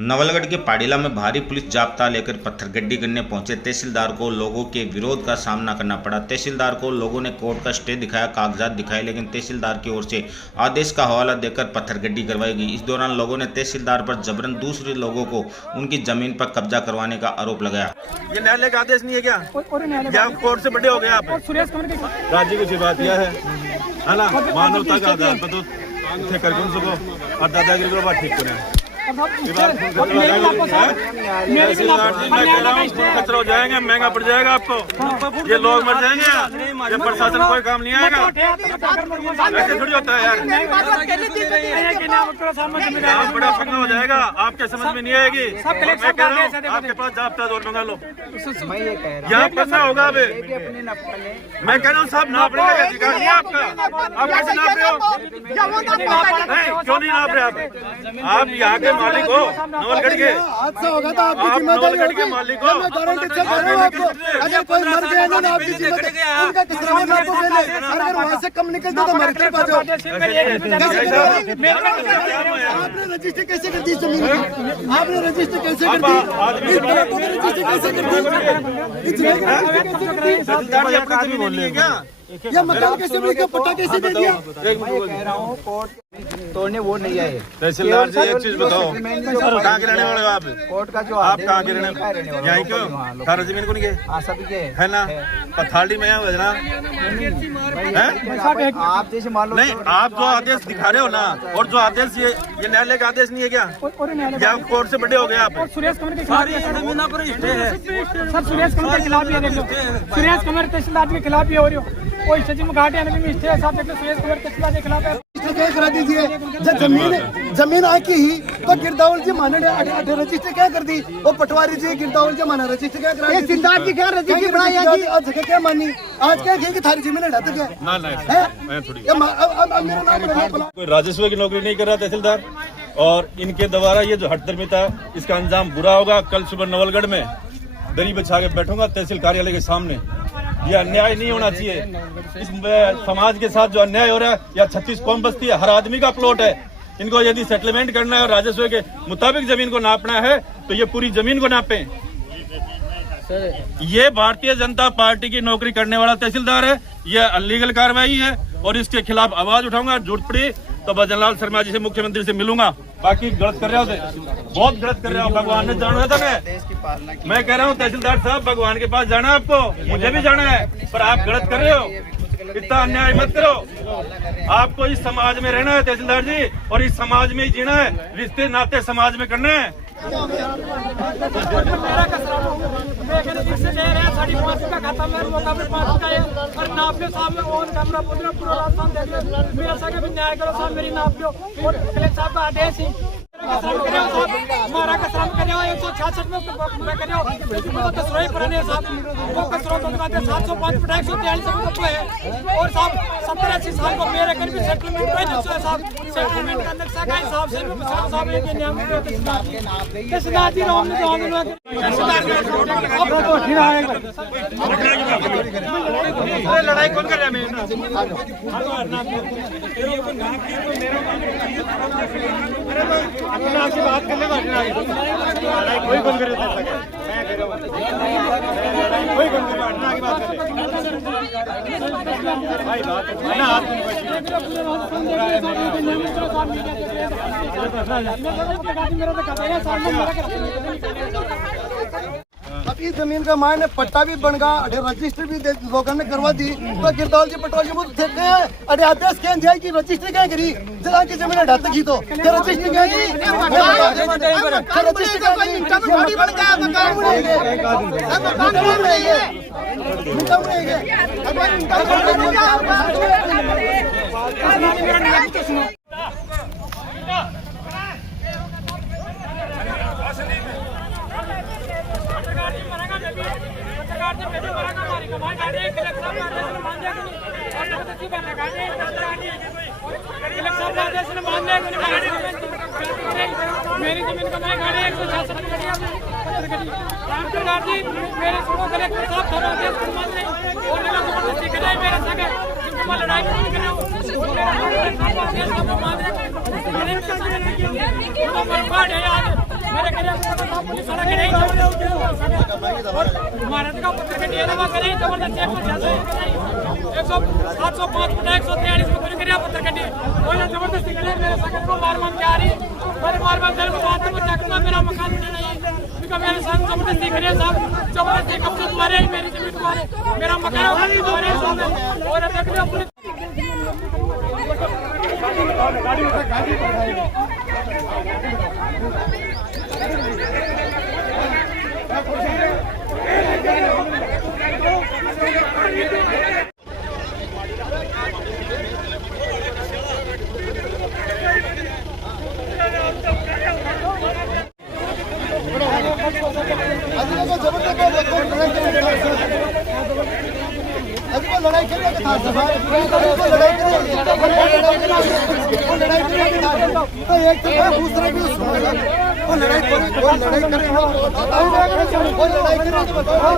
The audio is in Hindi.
नवलगढ़ के पाडीला में भारी पुलिस जाब्ता लेकर पत्थरगड्डी करने पहुंचे तहसीलदार को लोगों के विरोध का सामना करना पड़ा। तहसीलदार को लोगों ने कोर्ट का स्टे दिखाया, कागजात दिखाए, लेकिन तहसीलदार की ओर से आदेश का हवाला देकर पत्थरगड्डी करवाई गई। इस दौरान लोगों ने तहसीलदार पर जबरन दूसरे लोगों को उनकी जमीन पर कब्जा करवाने का आरोप लगाया। ये न्यायालय का आदेश नहीं है क्या कोर्ट से बड़े हो गए आप? राज्य की बात यह है ना, मानवता का आधार पर तो करके उनको और दादागिरी को बात ठीक करें। खतरा हो जाएंगे, महंगा पड़ जाएगा आपको, ये लोग मर जाएंगे, ये प्रशासन कोई काम नहीं आएगा। ऐसे थोड़ी होता है यार, बड़ा पंगा हो जाएगा, आपके समझ में नहीं आएगी। मैं कह रहा हूँ आपके पास जाब्ता दौर मंगा लो, यहाँ पंगा होगा। अभी मैं कह रहा हूँ साहब नापने का अधिकार नहीं है आपका, आप कैसे नाप रहे हो? नहीं, क्यों नहीं नाप रहे आप यहाँ के मालिक हो, नवलगढ़ के। हादसा होगा तो आपकी आप जिम्मेदारी नवलगढ़ के मालिक हो। मैं गारंटी से कह रहा हूं आपको, अगर कोई मर गया ना आपकी जिम्मेदारी, उनका कितना भी आपको पहले, अगर वहाँ से कम निकल जाए तो हमारे तरफ आ जाओ। आपने रजिस्टर कैसे कर दी जमीन की? आपने रजिस्टर कैसे कर दी? इस तरह को रजिस्टर कैसे कर दी? इस जगह का रजिस्टर कैसे कर दी? ये मकान कैसे मिल गया, पट्टा कैसे दे दिया? मैं कह रहा हूँ कोर्ट तोड़ने वो नहीं आए। तहसीलदार जी एक चीज बताओ, कहाँ के रहने वाले हो आप? कोर्ट का जो आप कहाँ के रहने वाले? यहीं क्यों सारा जमीन को नहीं गए? हाँ सभी के है ना, पथाड़ी में है ना? आप जैसे मान लो नहीं, आप जो आदेश दिखा रहे हो ना, और जो आदेश ये न्यायालय का आदेश नहीं है क्या कोर्ट से बड़े हो गए आप? सुरेश कमर के खिलाफ सब सुरेश कमर के खिलाफ ही है। सुरेश कमर तहसीलदार के खिलाफ ही हो रही हो, कोई सचिव घाटे में स्टे है साहब, देख लो सुरेश कमर तहसीलदार के खिलाफ है। क्या करा दीजिए, जब जमीन आकी ही तो गिरदावल जी माने रजिस्टर क्या कर दी, वो पटवारी जी गिरदावल जी माना रजिस्टर क्या करा, तहसीलदार की क्या रजिस्टर बनाई है? आज जगह क्या मानी, आज क्या कि थारी जमीन हटा तो क्या कोई राजस्व की नौकरी नहीं कर रहा तहसीलदार, और इनके द्वारा ये जो हठधर्मिता है इसका अंजाम बुरा होगा। कल सुबह नवलगढ़ में दरी बिछा के बैठूंगा तहसील कार्यालय के सामने। ये अन्याय नहीं होना चाहिए, इस समाज के साथ जो अन्याय हो रहा है। या 36 कौम बस्ती है, हर आदमी का प्लॉट है, इनको यदि सेटलमेंट करना है और राजस्व के मुताबिक जमीन को नापना है तो ये पूरी जमीन को नापें। ये भारतीय जनता पार्टी की नौकरी करने वाला तहसीलदार है, ये अनलीगल कार्रवाई है और इसके खिलाफ आवाज उठाऊंगा। जरूरत पड़ी तो भजनलाल शर्मा जी से, मुख्यमंत्री से मिलूंगा। बाकी गलत कर रहे हो, बहुत गलत कर रहे हो, भगवान ने जाना था। मैं कह रहा हूँ तहसीलदार साहब, भगवान के पास जाना है आपको, मुझे भी जाना है, पर आप गलत कर रहे हो। इतना अन्याय मत करो। आपको इस समाज में रहना है तहसीलदार जी, और इस समाज में ही जीना है, रिश्ते नाते समाज में करने हैं। मेरी नाप लो और कलेक्टर साहब का आदेश ही हमारा कसरम कर 166 में कर पुराने साहब 705 पटाख 143 है, और साहब 70-80 साल को मेरे घर भी सेटलमेंट है साहब, सेटलमेंट का नक्शा का हिसाब से साहब लेके नाम तहसीलदार जी नाम में लड़ाई कौन कर रहा है? अपने आपकी बात करने का कोई बंद करे, कोई बंद करे, अपना की बात करे भाई, बात अब इस जमीन का मायने पट्टा भी बन गया, रजिस्टर भी लोगों ने करवा दी, तो गिरदावल जी पटवारी वो थे अरे आदेश क्या दिया कि रजिस्टर क्या करी, जगह की जमीन हटा की तो रजिस्टर क्या करी, मेरी जमीन का मैं गाड़ी 166 मेरे सुनो कलेक्टर साहब थोड़ा देश को मान ले और मेरा जबरदस्ती करे मेरे संग जिनको मैं लड़ाई नहीं कर रहा हूं मेरे पुलिस वाला के नहीं भारत का पत्र के नियम में करें जबरदस्ती 705 बटा 143 में कोई करिया पत्र के कोई जबरदस्ती करे मेरे सकत को मार के आ रही मेरे मार दिल में बात में जाकर मेरा मकान नहीं क्योंकि मेरे साथ जबरदस्ती करे साहब जबरदस्ती कब्जा तुम्हारे मेरी जमीन तुम्हारे मेरा मकान तुम्हारे सामने और देख लो पुलिस लड़ाई करने के था लड़ाई तो एक तरफ दूसरे भी सुनेगा वो लड़ाई करे वो लड़ाई करे तो बताओ